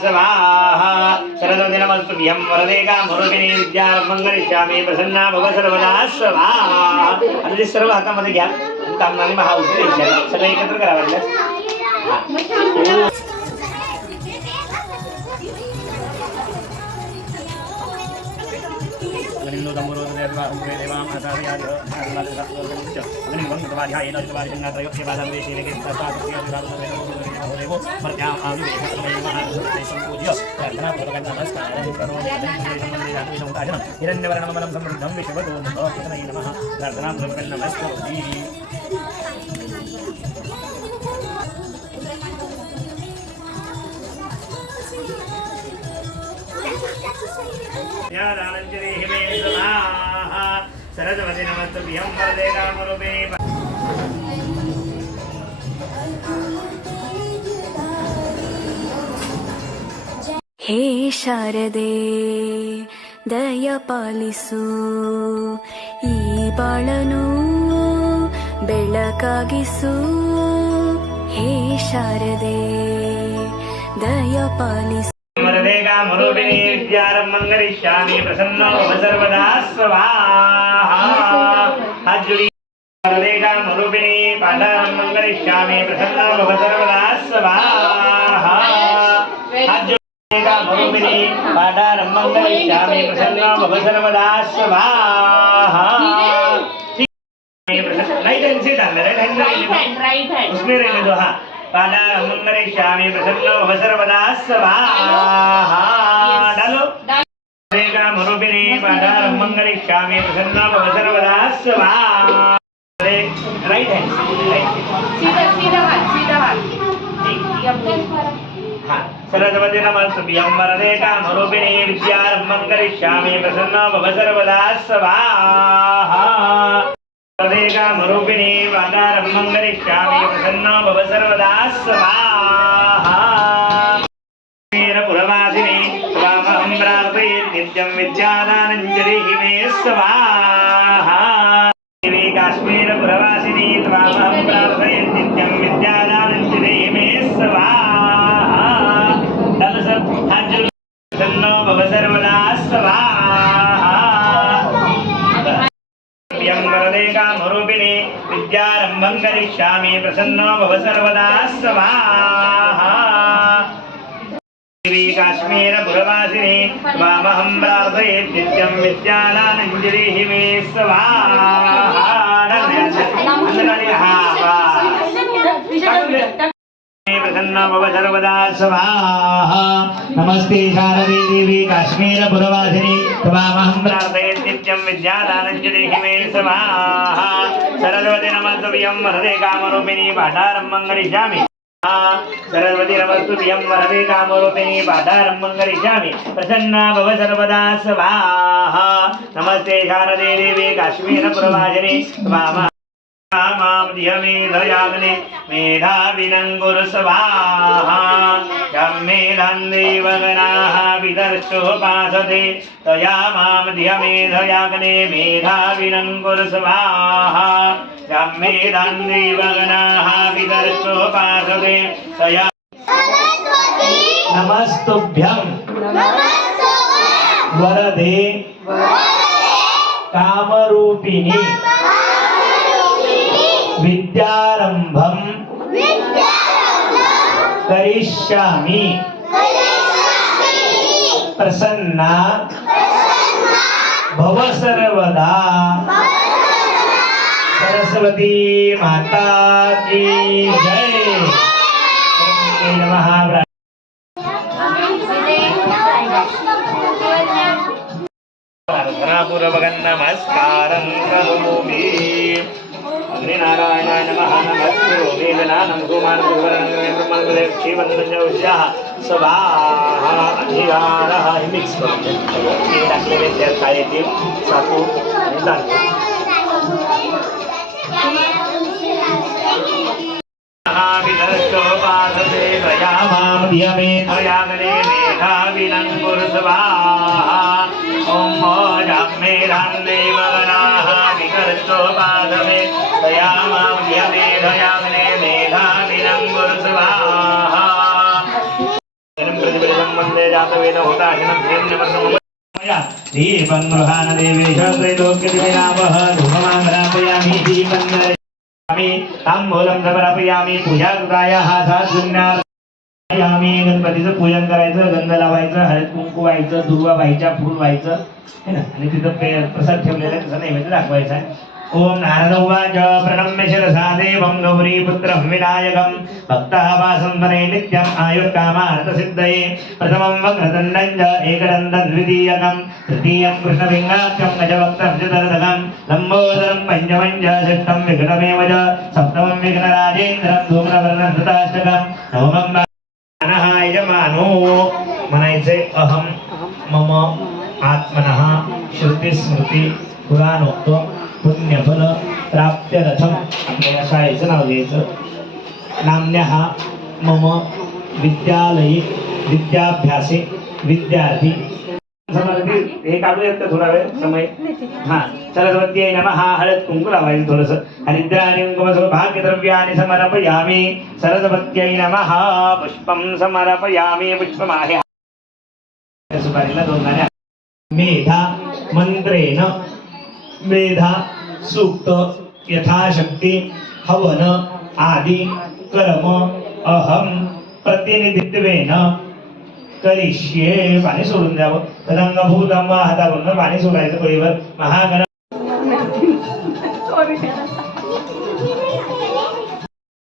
स्वाहा सरस्वती नमस्तुभ्यं वरदे कामरूपिणी विद्यारंभं करिष्यामि प्रसन्ना भव सर्वदा स्वाहा। आता ते सर्व हातामध्ये घ्या कामनाने महाउषध द्यायचे सगळे एकत्र करावं लागेल। हिरण्यवर्णमलं समृद्धं विश्वतो नमः प्रार्थनां नमस्करोमि। सरस्वती नमस्तुभ्यं वरदे कामरूपिणी। हे शारदे दय पालिसु ಈ ಬಾಳನು ಬೆಳಕಾಗಿಸು ಹೇ ಶಾರದೆ ದಯ ಪಾಲಿಸು वरदे कामरूपिणी विद्यारंभं करिष्यामि प्रसन्नो भव सर्वदा स्वाहा। वरदे कामरूपिणी पाठारंभं करिष्यामि प्रसन्नो भव सर्वदा स्वाहा। कामरूपिणी पाठारंभं करिष्यामि प्रसन्नो भव सर्वदा स्वाहा। राइट हैंड से डालना, राइट हैंड उसमें रहने दो। हाँ पाठारंभं करिष्यामि प्रसन्नो भव सर्वदा स्वाहा। डालो कामरूपिणी पाठारंभं करिष्यामि प्रसन्नो भव सर्वदा स्वाहा। राइट हैंड सीधा हाथ हाँ सरस्वती नमस्तुभ्यं वरदे कामरूपिणी विद्यारंभं करिष्यामि प्रसन्नो भव सर्वदा स्वाहा। वरदे कामरूपिणी पाठारंभं करिष्यामि प्रसन्नो भव सर्वदा स्वाहा। पुरवासिनी त्वामहं प्रार्थये नित्यं विद्यादानञ्जलिः मे स्वाहा। देवी काश्मीरपुरवासिनी त्वामहं प्रार्थये नित्यं विद्यादानञ्जलिः मे स्वाहा। प्रसन्नो भव सर्वदा स्वाहा। वरदे कामरूपिणी विद्यारंभं करिष्यामि प्रसन्नो भव सर्वदा स्वाहा। देवी काश्मीरपुरवासिनी त्वामहं प्रार्थये नित्यं विद्यादानञ्जलिः मे स्वाहा। प्रसन्नो भव सर्वदा स्वाहा। नमस्ते शारदे देवी काश्मीरपुरवासिनी त्वामहं प्रार्थये नित्यं विद्यादानञ्जलिः मे स्वाहा। सरस्वती नमस्तुभ्यं वरदे कामरूपिणी पाठारंभं करिष्यामि। सरस्वती नमस्तुभ्यं वरदे कामरूपिणी पाठारंभं करिष्यामि प्रसन्ना भव सर्वदा स्वाहा। नमस्ते शारदे देवी काश्मीरपुरवासिनी त्वामहं मां धियमेधयाग्ने मेधाविनङ्कुर स्वाहा। यं मेधान्देवगणाः विदर्शोपासते तया मां धियमेधयाग्ने मेधाविनङ्कुर स्वाहा। यं मेधान्देवगणाः विदर्शोपासते तया नमस्तुभ्यं वरदे कामरूपिणी विद्यारंभं करिष्यामि प्रसन्ना भव सर्वदा। सरस्वती माता की जय। नमः प्रार्थनापूर्वकं नमस्कारं करोमि। नारायणाय नमः नमस्ते वेदनानं कुमारं ब्रह्मणं क्षीवन्दनजौष्यः स्वाहा। अधिकारः मिक्स करून ते टाकलेले त्यात काय येते सातू आणि तांदूळ। विदर्शोपासते तया मां धियमेधयाग्ने मेधाविनङ्कुर स्वाहा। ॐ मेधान्देवगणाः विदर्शोपासते तया मां धियमेधयाग्ने मेधाविनङ्कुर स्वाहा। प्रतिपदं वय जातवेद होताशनं हिरण्यवर्णं दीपं गृहाण देवेश त्रैलोक्यदिविनावः धूममाघ्रापयामि दीपं दर्शयामि ताम्बूलं समर्पयामि पूजाकृतायाः साधुन्यायामि गणपतीचं पूजन करायचं गंध लावायचं हळद कुंकू व्हायचं दुर्वा व्हायच्या फूल व्हायचं है ना आणि तिथं प्रसाद ठेवलेला आहे तसं नैवेद्य दाखवायचा आहे ओम नारद उवाच प्रणम्य शिरसा देवं गौरीपुत्रं विनायकं भक्तः वासंवरे नित्यम् आयुर्कामार्थसिद्धये प्रथमं वक्रतुण्डं च एकदन्तं द्वितीयकं तृतीयं कृष्णपिङ्गाख्यं गजवक्त्रं चतुर्थकं लम्बोदरं पञ्चमं च षष्ठं विघ्नमेव च सप्तमं विघ्नराजेन्द्रं धूम्रवर्णं धृताष्टकं नवमं मनः यजमानो म्हणायचे अहम मम आत्मनः श्रुतिस्मृती पुराणोक्त पुण्यफल प्राप्त्यरथम आपल्याला शाळेचं नाव घ्यायचं नाम्न्यः मम विद्यालये विद्याभ्यासे विद्यार्थी समर्थी हे काढूयात का थोडा वेळ समय हा सरस्वत्यै नमः हळद कुंकू लावायचं थोडंसं हरिद्राणी कुंकुम भाग्यद्रव्यानि समर्पयामि सरस्वत्यै नमः पुष्पं समर्पयामि पुष्पम आहे सुपारीला दोन दाणे मेधा मंत्रेण मेधा सूक्त यथाशक्ती हवन आदि कर्म अहम प्रतिनिधित्वेन करिष्ये पाणी सोडून द्यावं तदंगभूतम हातावरून पाणी सोडायचं पळीवर महागण